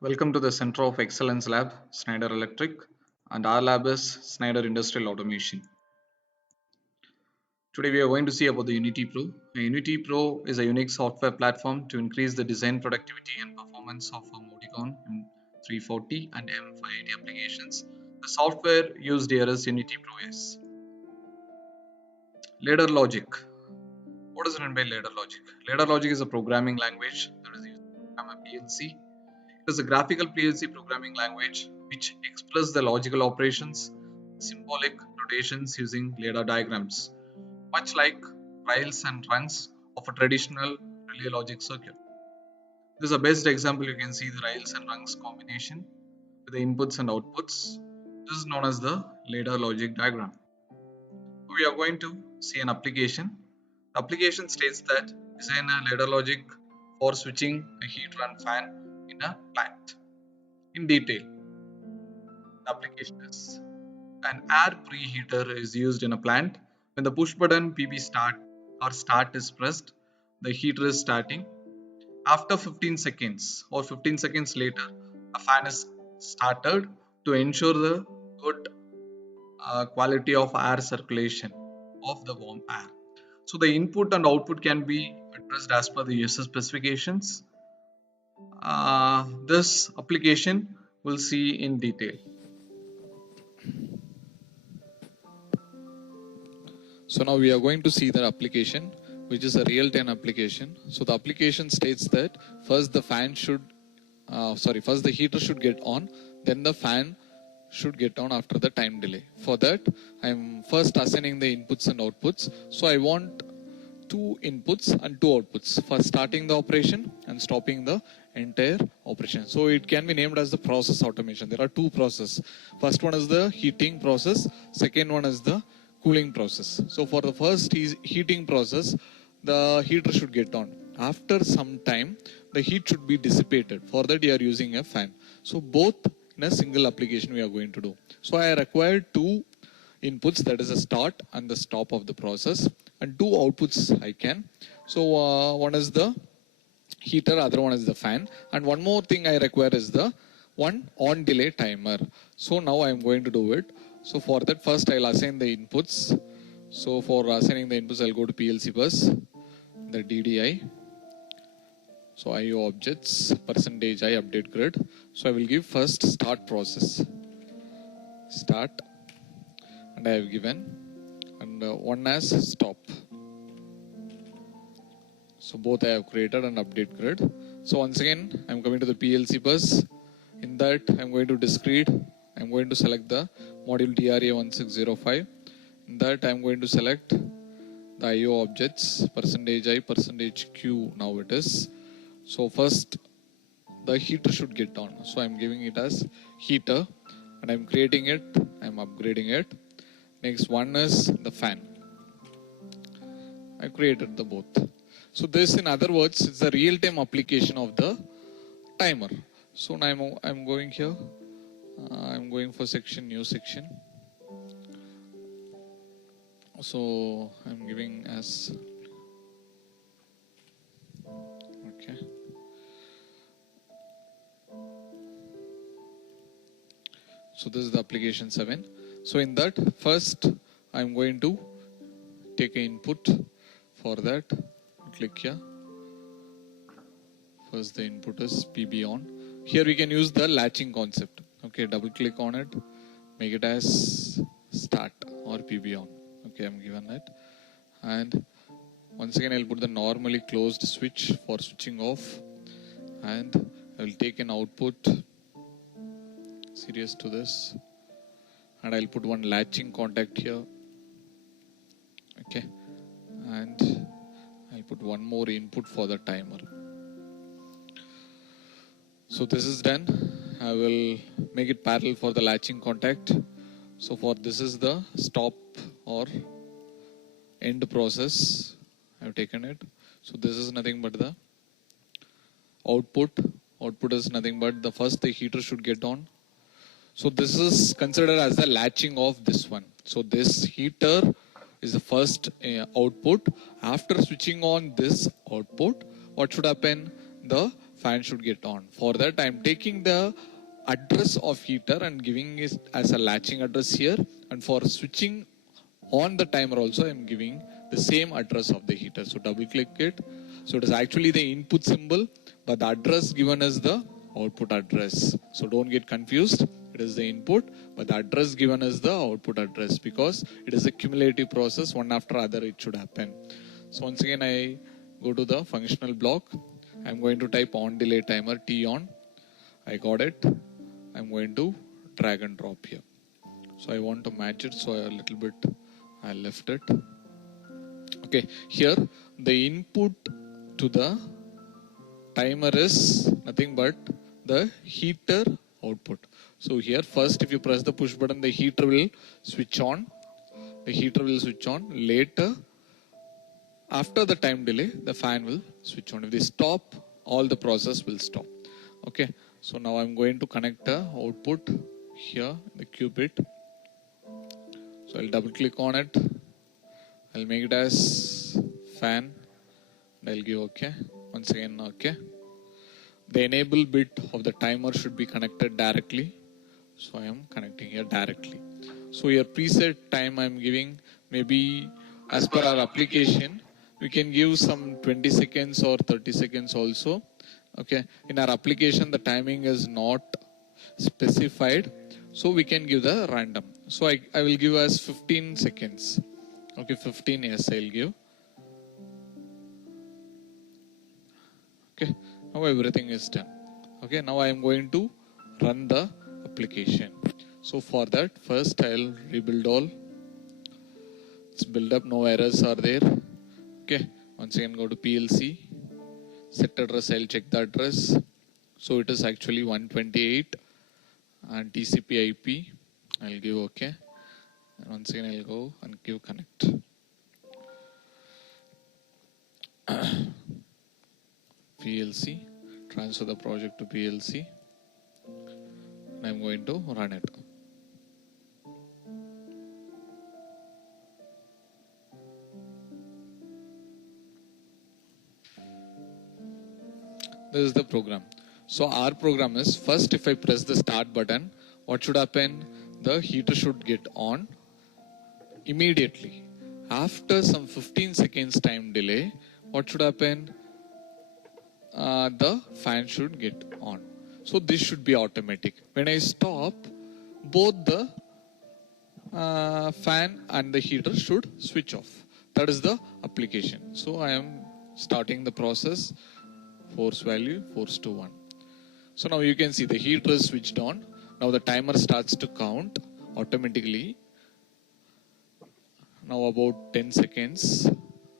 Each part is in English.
Welcome to the Center of Excellence Lab, Schneider Electric, and our lab is Schneider Industrial Automation. Today we are going to see about the Unity Pro. Unity Pro is a unique software platform to increase the design productivity and performance of a Modicon M340 and M580 applications. The software used here is Unity Pro S. Ladder Logic. What is meant by ladder logic? Ladder logic is a programming language that is used to program a PLC. It is a graphical PLC programming language which expresses the logical operations, symbolic notations using ladder diagrams, much like rails and rungs of a traditional relay logic circuit. This is the best example. You can see the rails and rungs combination with the inputs and outputs. This is known as the ladder logic diagram. We are going to see an application. The application states that design a ladder logic for switching a heater and fan in a plant. In detail, the application is an air preheater is used in a plant. When the push button PB start or start is pressed, the heater is starting. After 15 seconds or 15 seconds later, a fan is started to ensure the good quality of air circulation of the warm air. So the input and output can be addressed as per the user specifications. This application we'll see in detail. So now we are going to see the application, which is a real-time application. So the application states that first the heater should get on, then the fan should get on after the time delay. For that, I'm first assigning the inputs and outputs. So I want two inputs and two outputs for starting the operation and stopping the entire operation. So it can be named as the process automation. There are two processes. First one is the heating process. Second one is the cooling process. So for the first heating process, the heater should get on. After some time, the heat should be dissipated. For that, you are using a fan. So both in a single application we are going to do. So I require two inputs, that is the start and the stop of the process, and two outputs I can. So one is the heater, other one is the fan, and one more thing I require is the one on delay timer. So now I am going to do it. So for that, first I'll assign the inputs. So for assigning the inputs, I'll go to PLC bus, the DDI. So IO objects, percentage I update grid. So I will give first start process. Start. And I have given. And one as stop. So both I have created and update grid. So once again, I'm coming to the PLC bus. In that, I'm going to discrete. I'm going to select the module DRA1605. In that, I'm going to select the IO objects, percentage I, percentage Q now it is. So first, the heater should get on. So I'm giving it as heater and I'm creating it, I'm upgrading it. Next one is the fan. I created the both. So this, in other words, is the real-time application of the timer. So now I'm going here. I'm going for section, new section. So I'm giving as, okay. So this is the application 7. So in that, first I'm going to take an input. For that, click here. First the input is PB on. Here we can use the latching concept. Okay, double click on it, make it as start or PB on. Okay, I'm given that. And once again, I'll put the normally closed switch for switching off. And I will take an output series to this. And I'll put one latching contact here. Okay. And I'll put one more input for the timer. So this is done. I will make it parallel for the latching contact. So for this is the stop or end process. I have taken it. So this is nothing but the output. Output is nothing but the first the heater should get on. So this is considered as the latching of this one. So this heater is the first output. After switching on this output, what should happen? The fan should get on. For that, I am taking the address of heater and giving it as a latching address here, and for switching on the timer also I am giving the same address of the heater. So double click it. So it is actually the input symbol, but the address given is the output address. So don't get confused. It is the input, but the address given is the output address, because it is a cumulative process, one after other it should happen. So once again I go to the functional block. I'm going to type on delay timer T on. I got it. I'm going to drag and drop here. So I want to match it, so a little bit I left it. Okay, here the input to the timer is nothing but the heater output. So here first, if you press the push button, the heater will switch on. The heater will switch on. Later, after the time delay, the fan will switch on. If they stop, all the process will stop. Okay, so now I'm going to connect the output here, the qubit. So I'll double click on it. I'll make it as fan. And I'll give OK. Once again, OK. The enable bit of the timer should be connected directly. So I am connecting here directly. So your preset time I'm giving, maybe as per our application, we can give some 20 seconds or 30 seconds also. Okay. In our application, the timing is not specified. So we can give the random. So I will give as 15 seconds. Okay, 15, yes, I'll give. Okay, now everything is done. Okay, now I am going to run the application. So for that, first I'll rebuild all. It's build up, no errors are there. Okay, once again go to PLC. Set address, I'll check the address. So it is actually 128 and TCP IP. I'll give OK. And once again I'll go and give connect. PLC, transfer the project to PLC. And I'm going to run it. This is the program. So our program is, first if I press the start button, what should happen? The heater should get on immediately. After some 15 seconds time delay, what should happen? The fan should get on. So this should be automatic. When I stop, both the fan and the heater should switch off. That is the application. So I am starting the process. Force value, force to 1. So now you can see the heater is switched on. Now the timer starts to count automatically. Now about 10 seconds.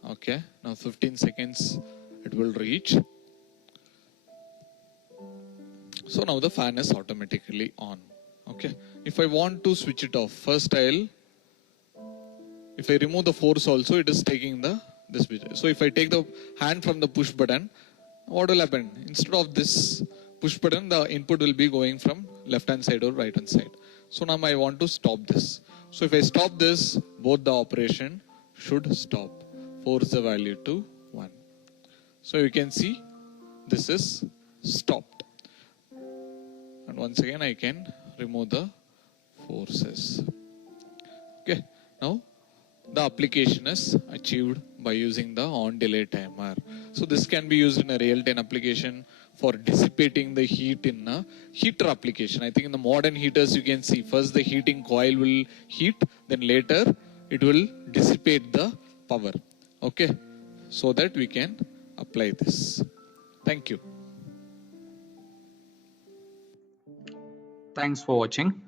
Okay. Now 15 seconds it will reach. So now the fan is automatically on. Okay. If I want to switch it off, first if I remove the force also, it is taking this bit. So if I take the hand from the push button, what will happen? Instead of this push button, the input will be going from left hand side or right hand side. So now I want to stop this. So if I stop this, both the operation should stop. Force the value to 1. So you can see this is stopped. And once again I can remove the forces. Okay. Now the application is achieved by using the on delay timer. So this can be used in a real-time application for dissipating the heat in a heater application. I think in the modern heaters you can see first the heating coil will heat, then later it will dissipate the power. Okay, so that we can apply this. Thank you. Thanks for watching.